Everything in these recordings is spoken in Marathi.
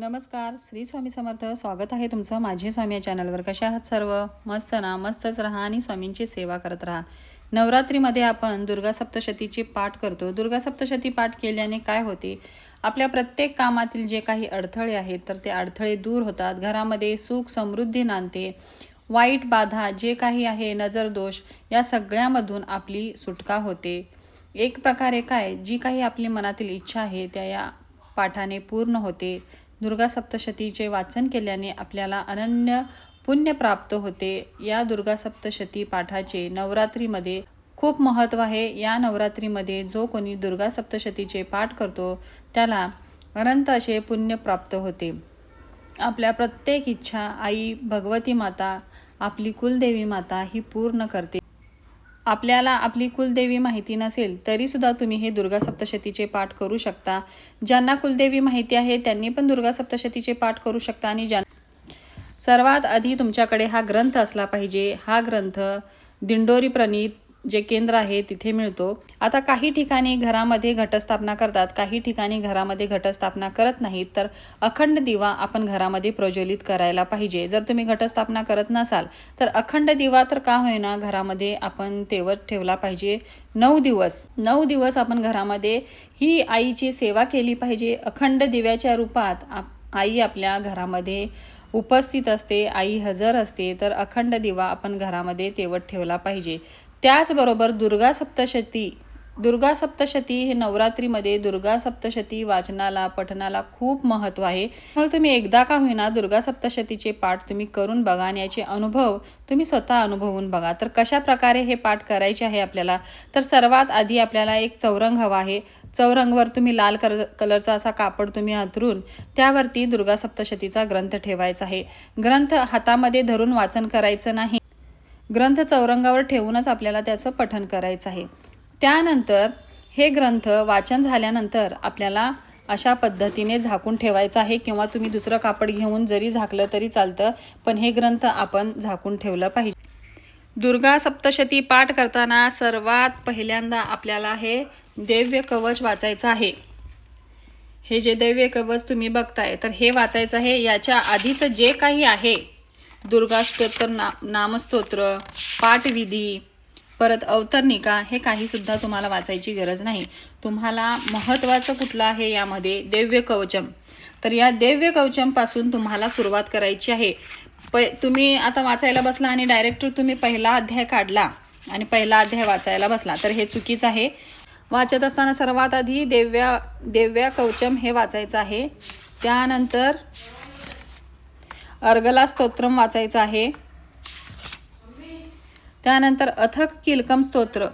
नमस्कार श्री स्वामी समर्थ. स्वागत आहे तुमचं माझे स्वामी या चॅनलवर. कशा आहात सर्व? मस्त ना? मस्तच राहा आणि स्वामींची सेवा करत राहा. नवरात्रीमध्ये आपण दुर्गा सप्तशतीची पाठ करतो. दुर्गा सप्तशती पाठ केल्याने काय होते? आपल्या प्रत्येक कामातील जे काही अडथळे आहेत तर ते अडथळे दूर होतात. घरामध्ये सुख समृद्धी नांदते. वाईट बाधा जे काही आहे नजर दोष या सगळ्यामधून आपली सुटका होते. एक प्रकारे काय? जी काही आपली मनातील इच्छा आहे त्या या पाठाने पूर्ण होते. दुर्गा सप्तशतीचे वाचन केल्याने आपल्याला अनन्य पुण्य प्राप्त होते. या दुर्गा सप्तशती पाठाचे नवरात्रीमध्ये खूप महत्त्व आहे. या नवरात्रीमध्ये जो कोणी दुर्गा सप्तशतीचे पाठ करतो त्याला अनंत असे पुण्य प्राप्त होते. आपल्या प्रत्येक इच्छा आई भगवती माता आपली कुलदेवी माता ही पूर्ण करते. आपल्याला आपली कुलदेवी माहिती नसेल तरीसुद्धा तुम्ही हे दुर्गा सप्तशतीचे पाठ करू शकता. ज्यांना कुलदेवी माहिती आहे त्यांनी पण दुर्गा सप्तशतीचे पाठ करू शकता आणि ज्या सर्वात आधी तुमच्याकडे हा ग्रंथ असला पाहिजे. हा ग्रंथ दिंडोरी प्रणीत जे केंद्र आहे तिथे मिळतो. आता काही ठिकाणी घरामध्ये घटस्थापना करतात काही ठिकाणी घरामध्ये घटस्थापना करत नाहीत तर अखंड दिवा आपण घरामध्ये प्रज्वलित करायला पाहिजे. जर तुम्ही घटस्थापना करत नसाल तर अखंड दिवा तर का होईना घरामध्ये आपण तेवत ठेवला पाहिजे. नऊ दिवस. नऊ दिवस आपण घरामध्ये ही आईची सेवा केली पाहिजे. अखंड दिव्याच्या रूपात आप आई आपल्या घरामध्ये उपस्थित असते आई हजर असते तर अखंड दिवा आपण घरामध्ये तेवत ठेवला पाहिजे. त्याचबरोबर दुर्गा सप्तशती दुर्गा सप्तशती हे नवरात्रीमध्ये दुर्गा सप्तशती वाचनाला पठनाला खूप महत्त्व आहे. मग तुम्ही एकदा का होईना दुर्गा सप्तशतीचे पाठ तुम्ही करून बघा आणि याचे अनुभव तुम्ही स्वतः अनुभवून बघा. तर कशा प्रकारे हे पाठ करायचे आहे आपल्याला? तर सर्वात आधी आपल्याला एक चौरंग हवा आहे. चौरंगवर तुम्ही लाल कर कलरचा असा कापड तुम्ही अंथरून त्यावरती दुर्गा सप्तशतीचा ग्रंथ ठेवायचा आहे. ग्रंथ हातामध्ये धरून वाचन करायचं नाही. ग्रंथ चौरंगावर ठेवूनच आपल्याला त्याचं पठन करायचं आहे. त्यानंतर हे ग्रंथ वाचन झाल्यानंतर आपल्याला अशा पद्धतीने झाकून ठेवायचं आहे किंवा तुम्ही दुसरं कापड घेऊन जरी झाकलं तरी चालतं पण हे ग्रंथ आपण झाकून ठेवलं पाहिजे. दुर्गा सप्तशती पाठ करताना सर्वात पहिल्यांदा आपल्याला हे दैव्य कवच वाचायचं आहे. हे जे दैव्य कवच तुम्ही बघताय तर हे वाचायचं आहे. याच्या आधीचं जे काही आहे दुर्गास्तोत्र ना नामस्तोत्र पाठविधी परत अवतरणिका हे काही सुद्धा तुम्हाला वाचायची गरज नाही. तुम्हाला महत्त्वाचं कुठलं आहे यामध्ये दिव्य कवचम. तर या दिव्य कवचमपासून तुम्हाला सुरुवात करायची आहे. प तुम्ही आता वाचायला बसला आणि डायरेक्ट तुम्ही पहिला अध्याय काढला आणि पहिला अध्याय वाचायला बसला. तर हे चुकीचं आहे. वाचत असताना सर्वात आधी देव्या देव्या कवचम हे वाचायचं आहे. त्यानंतर अर्गला स्तोत्रम वाचायचं आहे. त्यानंतर अथक किलकम स्तोत्र.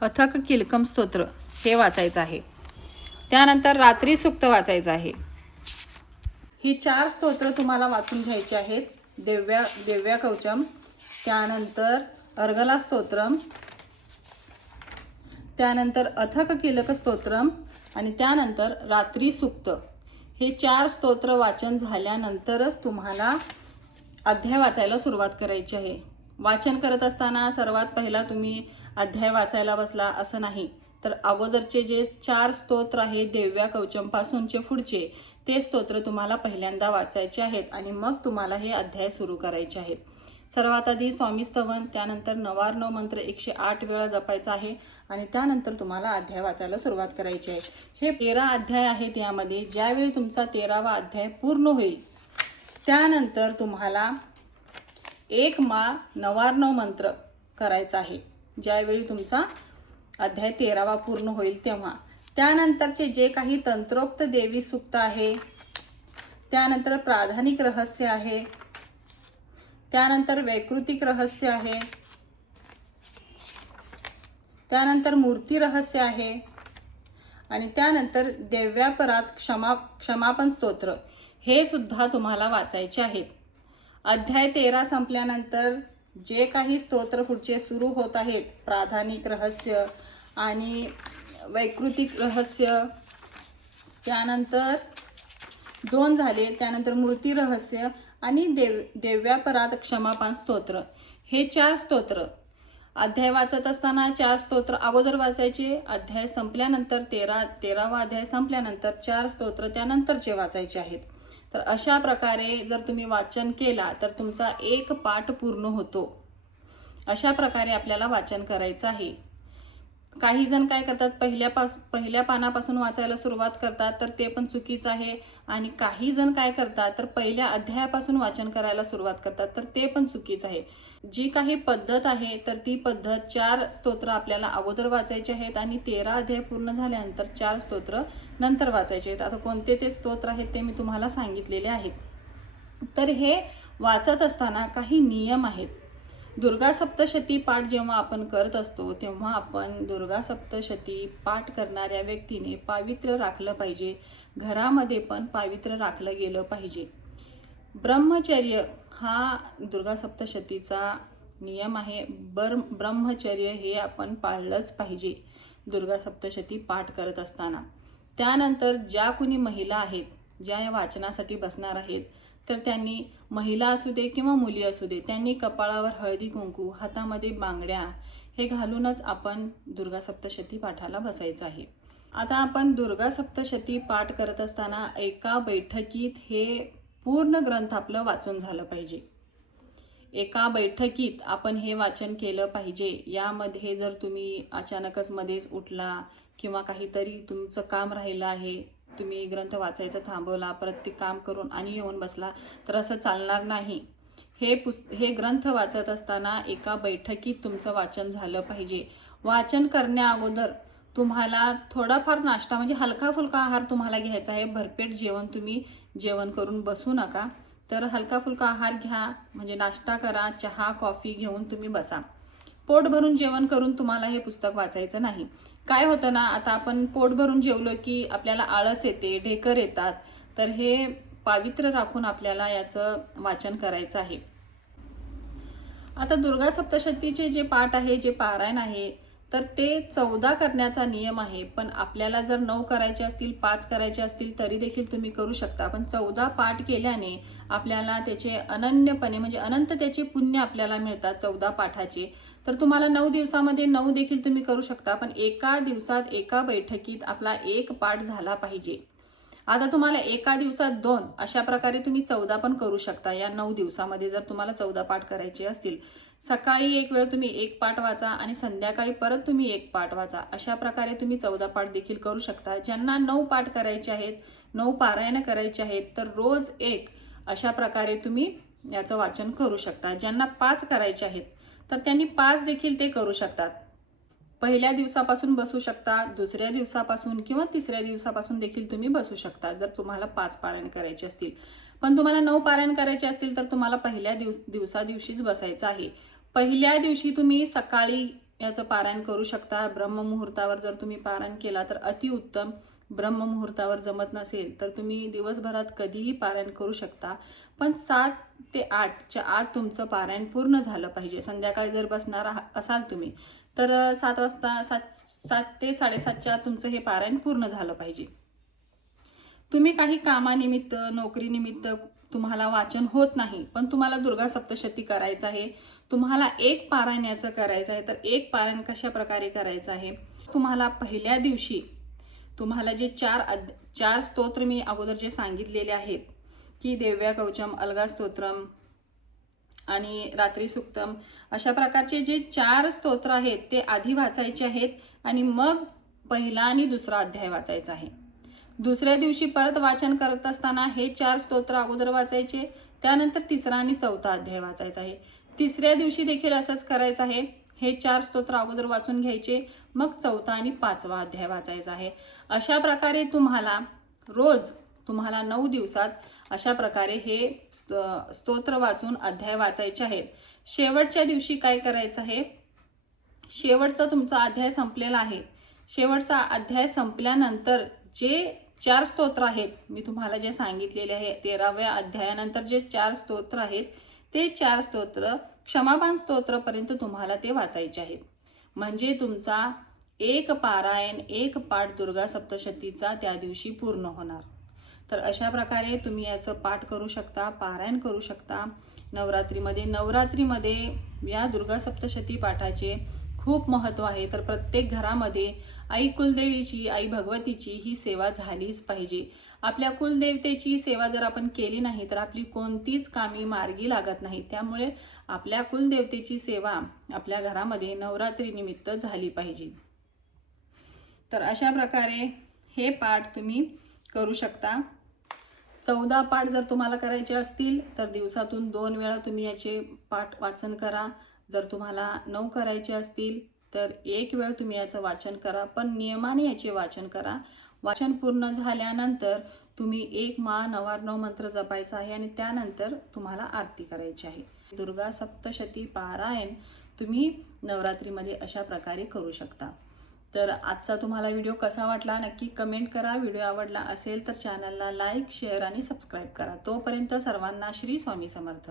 अथक किलकम स्तोत्र हे वाचायचं आहे. त्यानंतर रात्री सुक्त वाचायचं आहे. ही चार स्तोत्र तुम्हाला वाचून घ्यायची आहेत. देव्या देव्या कवचम त्यानंतर अर्गला स्तोत्रम त्यानंतर अथक किलक स्तोत्रम आणि त्यानंतर रात्री सुक्त. हे चार स्तोत्र वाचन झाल्यानंतरच तुम्हाला अध्याय वाचायला सुरुवात करायची आहे. वाचन करत असताना सर्वात पहिला तुम्ही अध्याय वाचायला बसला असं नाही तर अगोदरचे जे चार स्तोत्र आहेत देव्या कवचमपासूनचे पुढचे ते स्तोत्र तुम्हाला पहिल्यांदा वाचायचे आहेत आणि मग तुम्हाला हे अध्याय सुरू करायचे आहेत. सर्वात आधी स्वामी स्तवन त्यानंतर नवार्णव मंत्र एकशे आठ वेळा जपायचा आहे आणि त्यानंतर तुम्हाला अध्याय वाचायला सुरुवात करायची आहे. हे तेरा अध्याय आहेत यामध्ये. ज्यावेळी तुमचा तेरावा अध्याय पूर्ण होईल त्यानंतर तुम्हाला एक मा नवार्णव मंत्र करायचा आहे. ज्यावेळी तुमचा अध्याय तेरावा पूर्ण होईल तेव्हा. त्यानंतरचे जे काही तंत्रोक्त देवी सुक्त आहे त्यानंतर प्राधानिक रहस्य आहे त्यानंतर वैकृतिक रहस्य आहे. त्यानंतर मूर्ती रहस्य आहे. आणि त्यानंतर देव्यापरात क्षमा क्षमापन स्तोत्र. हे सुद्धा तुम्हाला वाचायचे आहेत. अध्याय तेरा संपल्यानंतर जे काही स्तोत्र पुढचे सुरू होत आहेत प्राधानिक रहस्य आणि वैकृतिक रहस्य त्यानंतर दोन झाले. त्यानंतर मूर्ती रहस्य आणि देव देव्यापरात क्षमापान स्तोत्र. हे चार स्तोत्र. अध्याय वाचत असताना चार स्तोत्र अगोदर वाचायचे. अध्याय संपल्यानंतर तेरा तेरावा अध्याय संपल्यानंतर चार स्तोत्र त्यानंतरचे वाचायचे आहेत. तर अशा प्रकारे जर तुम्ही वाचन केला तर तुमचा एक पाठ पूर्ण होतो. अशा प्रकारे आपल्याला वाचन करायचं आहे. काही जण काय करतात पहिल्यापास पहिल्या पानापासून वाचायला सुरुवात करतात तर ते पण चुकीचं आहे. आणि काही जण काय करतात तर पहिल्या अध्यायापासून वाचन करायला सुरुवात करतात तर ते पण चुकीचं आहे. जी काही पद्धत आहे तर ती पद्धत चार स्तोत्र आपल्याला अगोदर वाचायचे आहेत आणि तेरा अध्याय पूर्ण झाल्यानंतर चार स्तोत्र नंतर वाचायचे आहेत. आता कोणते ते स्तोत्र आहेत ते मी तुम्हाला सांगितलेले आहेत. तर हे वाचत असताना काही नियम आहेत. दुर्गा सप्तशती पाठ जेव्हा आपण करत असतो तेव्हा आपण दुर्गा सप्तशती पाठ करणाऱ्या व्यक्तीने पावित्र्य राखलं पाहिजे. घरामध्ये पण पावित्र्य राखलं गेलं पाहिजे. ब्रह्मचर्य हा दुर्गा सप्तशतीचा नियम आहे. बर ब्रह्मचर्य हे आपण पाळलंच पाहिजे दुर्गा सप्तशती पाठ करत असताना. त्यानंतर ज्या कुणी महिला आहेत ज्या या वाचनासाठी बसणार आहेत तर त्यांनी महिला असू दे किंवा मुली असू दे त्यांनी कपाळावर हळदी कुंकू हातामध्ये बांगड्या हे घालूनच आपण दुर्गा सप्तशती पाठाला बसायचं आहे. आता आपण दुर्गा सप्तशती पाठ करत असताना एका बैठकीत हे पूर्ण ग्रंथ आपलं वाचून झालं पाहिजे. एका बैठकीत आपण हे वाचन केलं पाहिजे. यामध्ये जर तुम्ही अचानकच मध्येच उठला किंवा काहीतरी तुमचं काम राहिलं आहे तुम्ही ग्रंथ वाचायचं थांबवला परत ते काम करून आणि येऊन बसला तर असं चालणार नाही. हे पुस् हे ग्रंथ वाचत असताना एका बैठकीत तुमचं वाचन झालं पाहिजे. वाचन करण्या अगोदर तुम्हाला थोडाफार नाश्ता म्हणजे हलका फुलका आहार तुम्हाला घ्यायचा आहे. भरपेट जेवण तुम्ही जेवण करून बसू नका. तर हलका फुलका आहार घ्या म्हणजे नाश्ता करा चहा कॉफी घेऊन तुम्ही बसा. पोट भरून जेवण करून तुम्हाला हे पुस्तक वाचायचं नाही. काय होतं ना आता आपण पोट भरून जेवलो की आपल्याला आळस येते ढेकर येतात. तर हे पावित्र्य राखून आपल्याला याचं वाचन करायचं आहे. आता दुर्गा सप्तशतीचे जे पाठ आहे जे पारायण आहे तर ते चौदा करण्याचा नियम आहे पण आपल्याला जर नऊ करायचे असतील पाच करायचे असतील तरी देखील तुम्ही करू शकता. पण चौदा पाठ केल्याने आपल्याला त्याचे अनन्यपणे म्हणजे अनंत त्याचे पुण्य आपल्याला मिळतात चौदा पाठाचे. तर तुम्हाला नऊ दिवसामध्ये नऊ देखील तुम्ही करू शकता पण एका दिवसात एका बैठकीत आपला एक पाठ झाला पाहिजे. आता तुम्हाला एका दिवसात दोन अशा प्रकारे तुम्ही चौदा पण करू शकता. या नऊ दिवसामध्ये जर तुम्हाला चौदा पाठ करायचे असतील सकाळी एक वेळ तुम्ही एक पाठ वाचा आणि संध्याकाळी परत तुम्ही एक पाठ वाचा. अशा प्रकारे तुम्ही चौदा पाठ देखील करू शकता. ज्यांना नऊ पाठ करायचे आहेत नऊ पारायण करायचे आहेत तर रोज एक अशा प्रकारे तुम्ही याचं वाचन करू शकता. ज्यांना पाच करायचे आहेत तर त्यांनी पाच देखील ते करू शकतात. पहिल्या दिवसापासून बसू शकता दुसऱ्या दिवसापासून किंवा तिसऱ्या दिवसापासून देखील तुम्ही बसू शकता जर तुम्हाला पाच पारायण करायचे असतील. पण तुम्हाला नऊ पारायण करायचे असतील तर तुम्हाला पहिल्या दिवस दिवसा दिवशीच बसायचं आहे. पहिल्या दिवशी तुम्ही सकाळी याचं पारायण करू शकता. ब्रह्ममुहूर्तावर जर तुम्ही पारायण केला तर अतिउत्तम. ब्रह्ममुहूर्तावर जमत नसेल तर तुम्ही दिवसभरात कधीही पारायण करू शकता. पण सात ते आठच्या आत तुमचं पारायण पूर्ण झालं पाहिजे. संध्याकाळी जर बसणार असाल तुम्ही तर सात वाजता सात सात ते साडेसातच्या तुमचं हे पारायण पूर्ण झालं पाहिजे. तुम्ही काही कामानिमित्त नोकरीनिमित्त तुम्हाला वाचन होत नाही पण तुम्हाला दुर्गा सप्तशती करायचं आहे तुम्हाला एक पारायण याचं करायचं आहे तर एक पारायण कशा प्रकारे करायचं आहे? तुम्हाला पहिल्या दिवशी तुम्हाला जे चार अद चार स्तोत्र मी अगोदर जे सांगितलेले आहेत की देव्या कवचम अलगा स्तोत्रम आणि रात्री सुक्तम. अशा प्रकारचे जे चार स्तोत्र आहेत ते आधी वाचायचे आहेत आणि मग पहिला आणि दुसरा अध्याय वाचायचा आहे. दुसऱ्या दिवशी परत वाचन करत असताना हे चार स्तोत्र अगोदर वाचायचे त्यानंतर तिसरा आणि चौथा अध्याय वाचायचा आहे. तिसऱ्या दिवशी देखील असंच करायचं आहे. हे चार स्तोत्र अगोदर वाचून घ्यायचे मग चौथा आणि पाचवा अध्याय वाचायचा आहे. अशा प्रकारे तुम्हाला रोज तुम्हाला नऊ दिवसात अशा प्रकारे हे स्तोत्र वाचून अध्याय वाचायचे आहेत. शेवटच्या दिवशी काय करायचं आहे? शेवटचा तुमचा अध्याय संपलेला आहे. शेवटचा अध्याय संपल्यानंतर जे चार स्तोत्र आहेत मी तुम्हाला जे सांगितलेले आहे तेराव्या अध्यायानंतर जे चार स्तोत्र आहेत ते चार स्तोत्र क्षमापान स्तोत्रपर्यंत तुम्हाला ते वाचायचे आहेत. म्हणजे तुमचा एक पारायण एक पाठ दुर्गा सप्तशतीचा त्या दिवशी पूर्ण होणार. तर अशा प्रकारे तुम्ही याचं पाठ करू शकता पारायण करू शकता. नवरात्रीमध्ये नवरात्रीमध्ये या दुर्गा सप्तशती पाठाचे खूप महत्त्व आहे. तर प्रत्येक घरामध्ये आई कुलदेवीची आई भगवतीची ही सेवा झालीच पाहिजे. आपल्या कुलदेवतेची सेवा जर आपण केली नाही तर आपली कोणतीच कामी मार्गी लागत नाही. त्यामुळे आपल्या कुलदेवतेची सेवा आपल्या घरामध्ये नवरात्रीनिमित्त झाली पाहिजे. तर अशा प्रकारे हे पाठ तुम्ही करू शकता. चौदा पाठ जर तुम्हाला करायचे असतील तर दिवसातून दोन वेळा तुम्ही याचे पाठ वाचन करा. जर तुम्हाला नऊ करायचे असतील तर एक वेळ तुम्ही याचं वाचन करा. पण नियमाने याचे वाचन करा. वाचन पूर्ण झाल्यानंतर तुम्ही एक माळ नवार्णव मंत्र जपायचा आहे आणि त्यानंतर तुम्हाला आरती करायची आहे. दुर्गा सप्तशती पारायण तुम्ही नवरात्रीमध्ये अशा प्रकारे करू शकता. तर आजचा तुम्हाला व्हिडिओ कसा वाटला नक्की कमेंट करा. व्हिडिओ आवडला असेल तर चॅनलला लाईक शेअर आणि सबस्क्राईब करा. तोपर्यंत सर्वांना श्री स्वामी समर्थ.